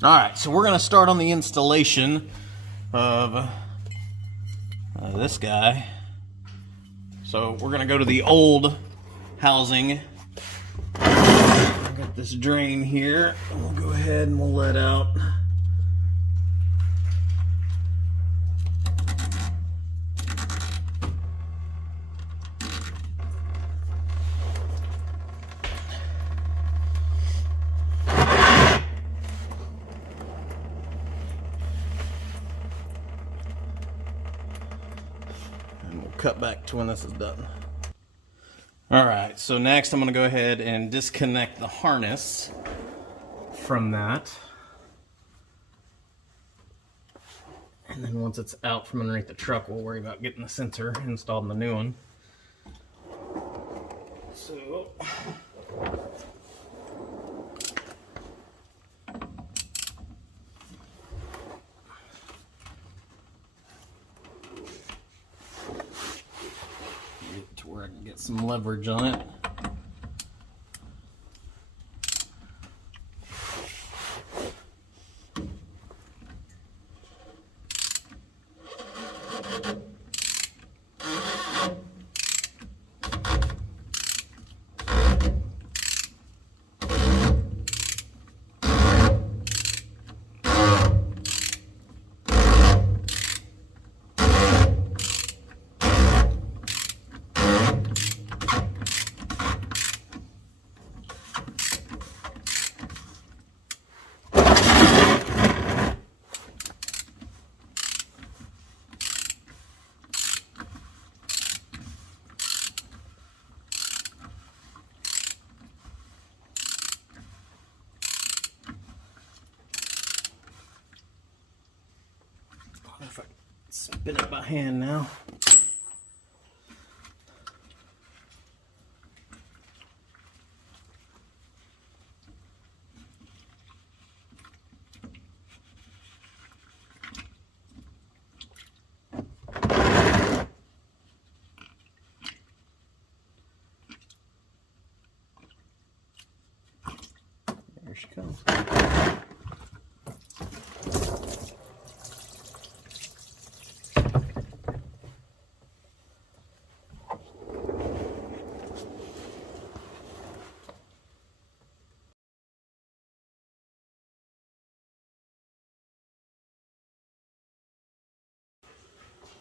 Alright, so we're going to start on the installation of this guy. So we're going to go to the old housing. I've got this drain here. We'll go ahead and we'll let out. And we'll cut back to when this is done. Alright, so next I'm going to go ahead and disconnect the harness from that. And then once it's out from underneath the truck, we'll worry about getting the sensor installed in the new one. So get to where I can get some leverage on it. If I spin it by hand now. There she comes.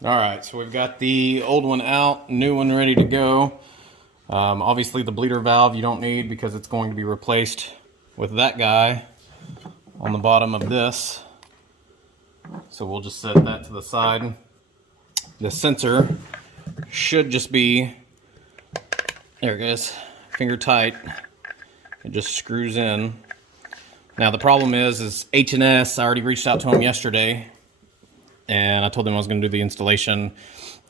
Alright, so we've got the old one out, new one ready to go. Obviously the bleeder valve you don't need because it's going to be replaced with that guy on the bottom of this. So we'll just set that to the side. The sensor should just be, there it goes, finger tight. It just screws in. Now the problem is H&S, I already reached out to them yesterday. And I told them I was going to do the installation,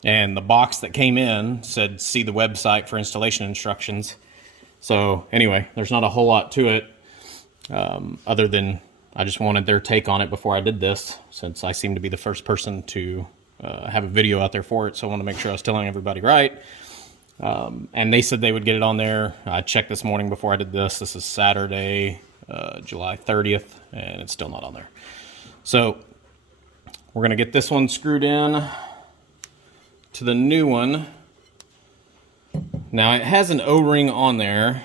and the box that came in said see the website for installation instructions. So anyway, there's not a whole lot to it other than I just wanted their take on it before I did this, since I seem to be the first person to have a video out there for it. So I want to make sure I was telling everybody right. And they said they would get it on there. I checked this morning before I did this. This is Saturday, July 30th, and it's still not on there. So we're going to get this one screwed in to the new one. Now it has an O-ring on there.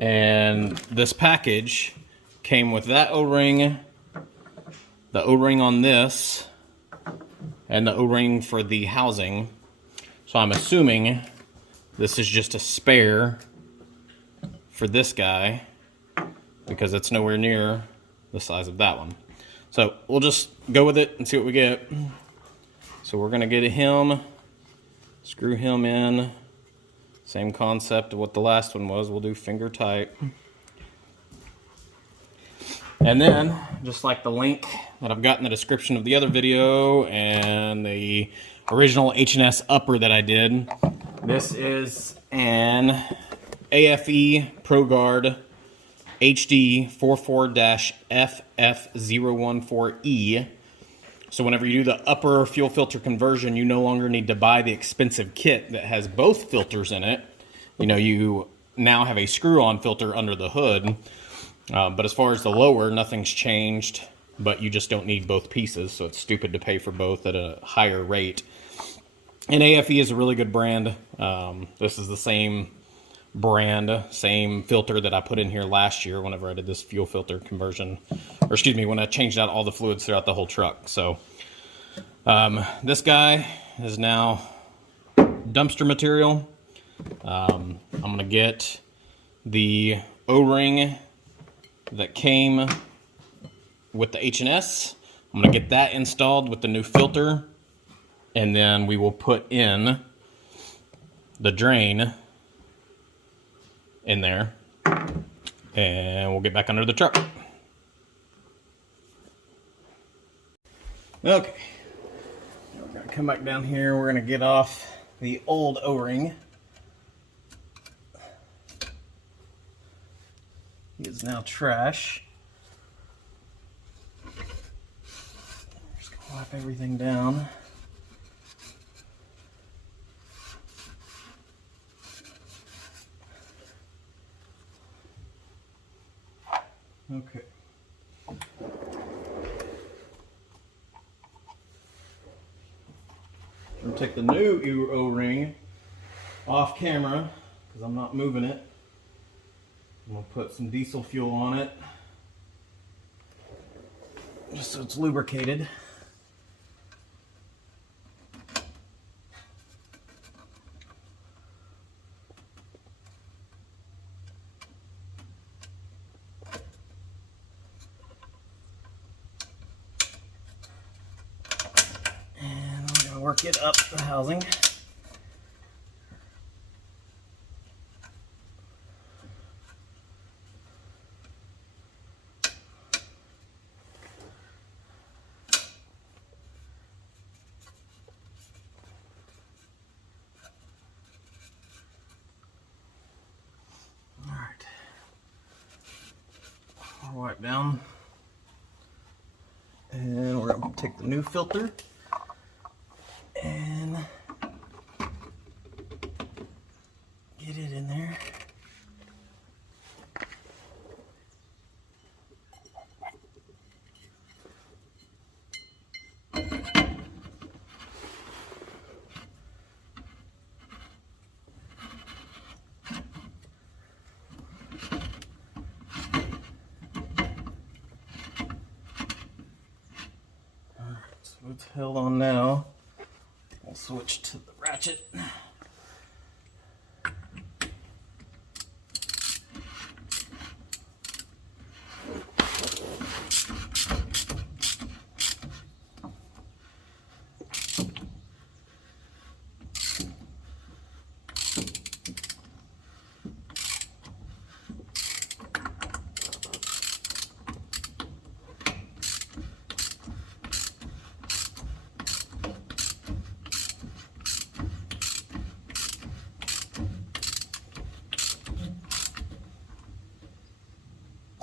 And this package came with that O-ring, the O-ring on this, and the O-ring for the housing. So I'm assuming this is just a spare for this guy because it's nowhere near the size of that one. So we'll just go with it and see what we get. So we're gonna get him, screw him in. Same concept of what the last one was. We'll do finger tight. And then, just like the link that I've got in the description of the other video and the original H&S upper that I did, this is an AFE ProGuard HD 44-FF014E. So whenever you do the upper fuel filter conversion, you no longer need to buy the expensive kit that has both filters in it. You know, you now have a screw-on filter under the hood. But as far as the lower, nothing's changed, but you just don't need both pieces, so it's stupid to pay for both at a higher rate. And AFE is a really good brand. This is the same brand, same filter that I put in here last year whenever I did this fuel filter conversion, or excuse me, when I changed out all the fluids throughout the whole truck. So this guy is now dumpster material. I'm gonna get the O-ring that came with the H&S. I'm gonna get that installed with the new filter, and then we will put in the drain in there, and we'll get back under the truck. Okay, we're gonna come back down here. We're gonna get off the old O-ring. He is now trash. Just gonna wipe everything down. Okay. I'm gonna take the new O-ring off camera because I'm not moving it. I'm gonna put some diesel fuel on it just so it's lubricated. And I'm gonna work it up the housing. Wipe down, and we're going to take the new filter and get it in there. So it's held on now. We'll switch to the ratchet.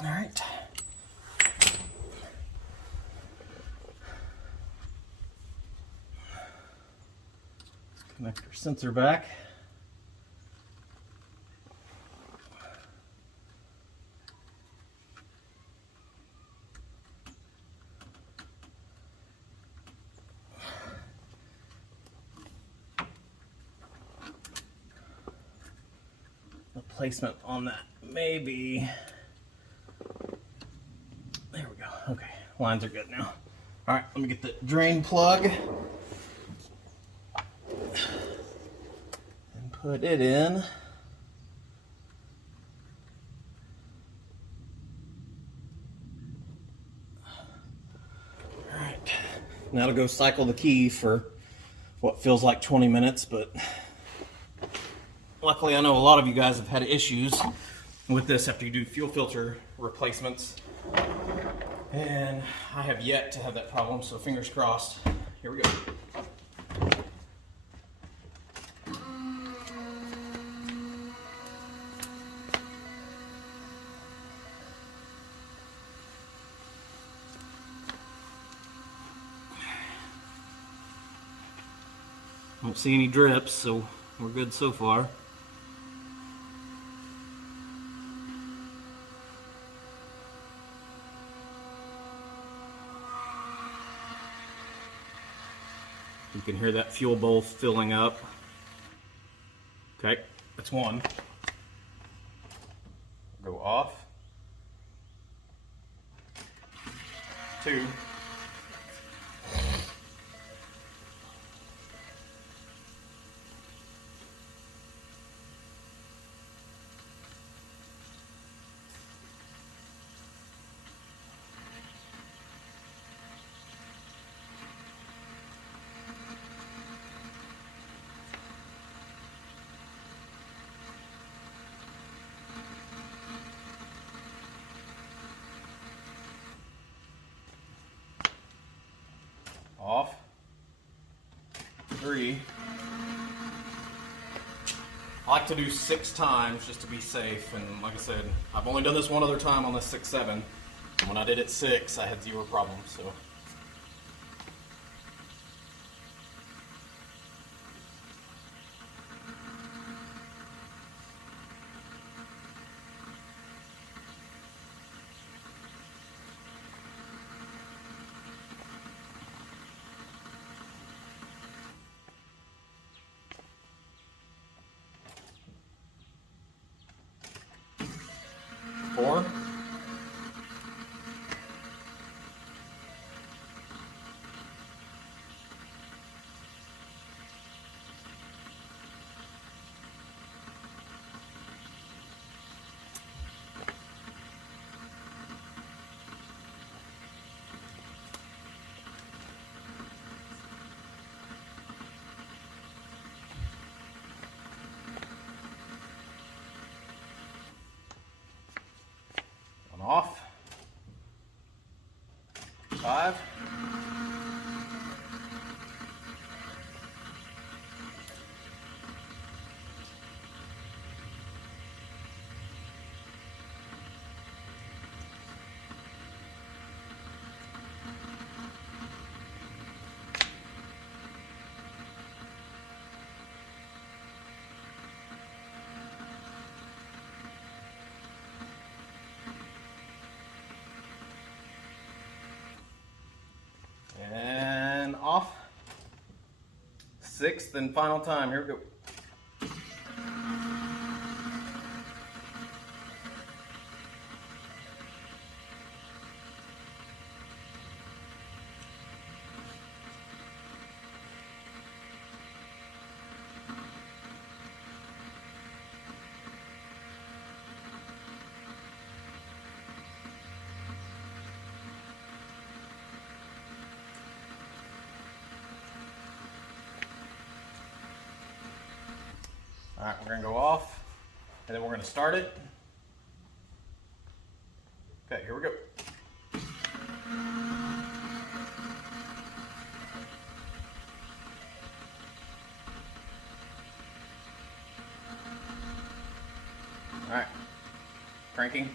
All right. Connect our sensor back. The placement on that maybe. There we go. Okay, lines are good now. All right, let me get the drain plug and put it in. All right, now to go cycle the key for what feels like 20 minutes, but luckily I know a lot of you guys have had issues with this after you do fuel filter replacements. And I have yet to have that problem, so fingers crossed. Here we go. Don't see any drips, so we're good so far. You can hear that fuel bowl filling up. Okay, that's one. Go off. Two. Off. Three. I like to do 6 times just to be safe, and like I said, I've only done this one other time on the 6-7. And when I did it 6, I had 0 problems. So. Four. One off. 5. And off. 6th and final time. Here we go. All right, we're gonna go off, and then we're gonna start it. Okay, here we go. All right, cranking.